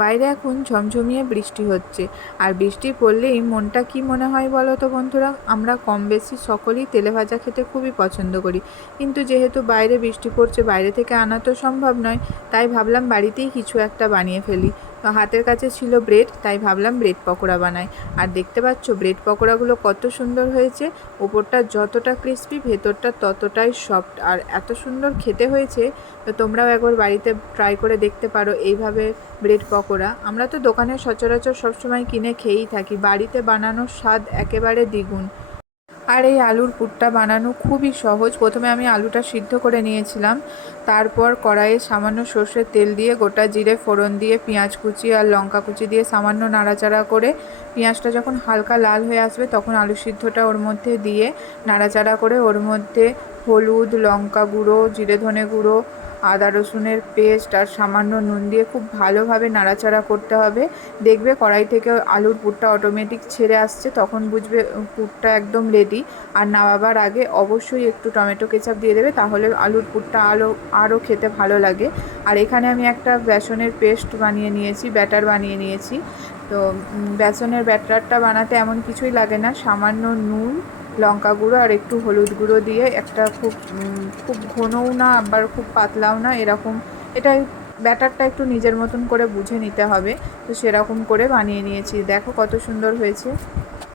বাইরে এখন ঝমঝমিয়ে বৃষ্টি হচ্ছে, আর বৃষ্টি পড়লেই মনটা কি মনে হয় বলো তো বন্ধুরা? আমরা কম বেশি সকলেই তেলে ভাজা খেতে খুবই পছন্দ করি, কিন্তু যেহেতু বাইরে বৃষ্টি পড়ছে, বাইরে থেকে আনা তো সম্ভব নয়, তাই ভাবলাম বাড়িতেই কিছু একটা বানিয়ে ফেলি। তো হাতের কাছে ছিল ব্রেড, তাই ভাবলাম ব্রেড পকোড়া বানাই। আর দেখতে পাচ্ছ ব্রেড পকোড়াগুলো কত সুন্দর হয়েছে, ওপরটা যতটা ক্রিস্পি ভেতরটা ততটাই সফট, আর এত সুন্দর খেতে হয়েছে। তো তোমরাও একবার বাড়িতে ট্রাই করে দেখতে পারো এইভাবে ব্রেড পকোড়া। আমরা তো দোকানে সচরাচর সবসময় কিনে খেয়েই থাকি, বাড়িতে বানানোর স্বাদ একেবারে দ্বিগুণ। আর এই আলুর পুরটা বানানো খুবই সহজ। প্রথমে আমি আলুটা সিদ্ধ করে নিয়েছিলাম, তারপর কড়াইয়ে সামান্য সর্ষের তেল দিয়ে গোটা জিরে ফোড়ন দিয়ে পেঁয়াজ কুচি আর লঙ্কা কুচি দিয়ে সামান্য নাড়াচাড়া করে পেঁয়াজটা যখন হালকা লাল হয়ে আসবে তখন আলু সিদ্ধটা ওর মধ্যে দিয়ে নাড়াচাড়া করে ওর মধ্যে হলুদ, লঙ্কা গুঁড়ো, জিরে ধনে গুঁড়ো, আদা রসুনের পেস্ট আর সামান্য নুন দিয়ে খুব ভালোভাবে নাড়াচাড়া করতে হবে। দেখবে কড়াই থেকে আলুর পুরটা অটোমেটিক ছেড়ে আসছে, তখন বুঝবে পুরটা একদম রেডি। আর নামাবার আগে অবশ্যই একটু টমেটো কেচাপ দিয়ে দেবে, তাহলে আলুর পুরটা আরও খেতে ভালো লাগে। আর এখানে আমি একটা বেসনের পেস্ট বানিয়ে নিয়েছি, ব্যাটার বানিয়ে নিয়েছি। তো বেসনের ব্যাটারটা বানাতে এমন কিছুই লাগে না, সামান্য নুন, লঙ্কা গুঁড়ো আর একটু হলুদ গুঁড়ো দিয়ে একটা খুব খুব ঘনও না আবার খুব পাতলাও না, এরকম এটাই ব্যাটারটা একটু নিজের মতন করে বুঝে নিতে হবে। তো সেরকম করে বানিয়ে নিয়েছি, দেখো কত সুন্দর হয়েছে।